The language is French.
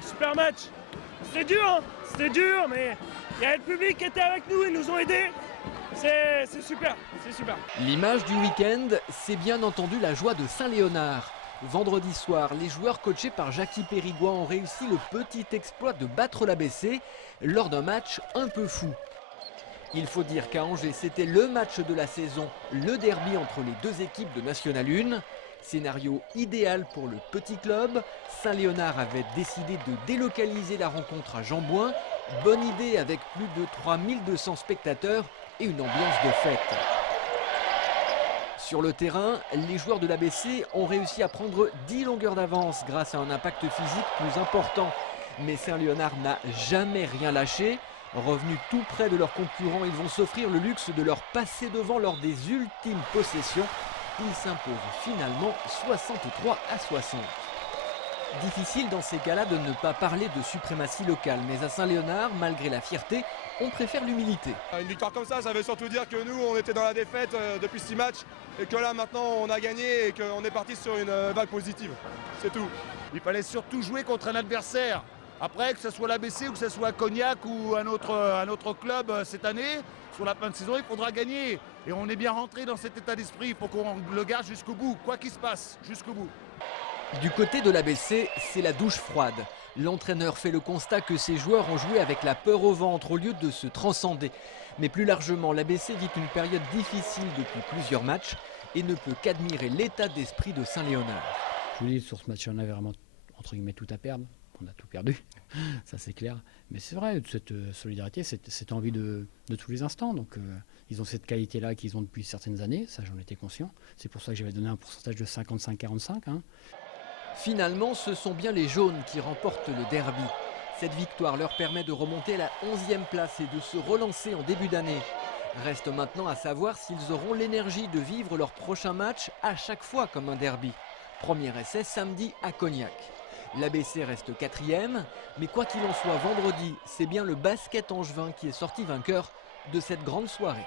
super match. C'était dur, mais il y a le public qui était avec nous, ils nous ont aidés. C'est super. L'image du week-end, c'est bien entendu la joie de Saint-Léonard. Vendredi soir, les joueurs coachés par Jackie Périgua ont réussi le petit exploit de battre l'ABC lors d'un match un peu fou. Il faut dire qu'à Angers, c'était le match de la saison, le derby entre les deux équipes de National 1. Scénario idéal pour le petit club. Saint-Léonard avait décidé de délocaliser la rencontre à Jean-Bouin. Bonne idée avec plus de 3200 spectateurs et une ambiance de fête. Sur le terrain, les joueurs de l'ABC ont réussi à prendre 10 longueurs d'avance grâce à un impact physique plus important. Mais Saint-Léonard n'a jamais rien lâché. Revenus tout près de leurs concurrents, ils vont s'offrir le luxe de leur passer devant lors des ultimes possessions. Ils s'imposent finalement 63-60. Difficile dans ces cas-là de ne pas parler de suprématie locale, mais à Saint-Léonard, malgré la fierté, on préfère l'humilité. Une victoire comme ça veut surtout dire que nous, on était dans la défaite depuis 6 matchs et que là, maintenant, on a gagné et qu'on est parti sur une vague positive. C'est tout. Il fallait surtout jouer contre un adversaire. Après, que ce soit l'ABC ou que ce soit Cognac ou un autre club cette année, sur la fin de saison, il faudra gagner. Et on est bien rentré dans cet état d'esprit. Il faut qu'on le garde jusqu'au bout, quoi qu'il se passe, jusqu'au bout. Du côté de l'ABC, c'est la douche froide. L'entraîneur fait le constat que ses joueurs ont joué avec la peur au ventre au lieu de se transcender. Mais plus largement, l'ABC vit une période difficile depuis plusieurs matchs et ne peut qu'admirer l'état d'esprit de Saint-Léonard. Je vous dis, sur ce match, on avait vraiment, entre guillemets, tout à perdre. On a tout perdu, ça c'est clair. Mais c'est vrai, cette solidarité, cette envie de tous les instants. Donc ils ont cette qualité-là qu'ils ont depuis certaines années, ça j'en étais conscient. C'est pour ça que j'avais donné un pourcentage de 55-45. Finalement, ce sont bien les jaunes qui remportent le derby. Cette victoire leur permet de remonter à la 11e place et de se relancer en début d'année. Reste maintenant à savoir s'ils auront l'énergie de vivre leur prochain match à chaque fois comme un derby. Premier essai samedi à Cognac. L'ABC reste 4e, mais quoi qu'il en soit, vendredi, c'est bien le basket angevin qui est sorti vainqueur de cette grande soirée.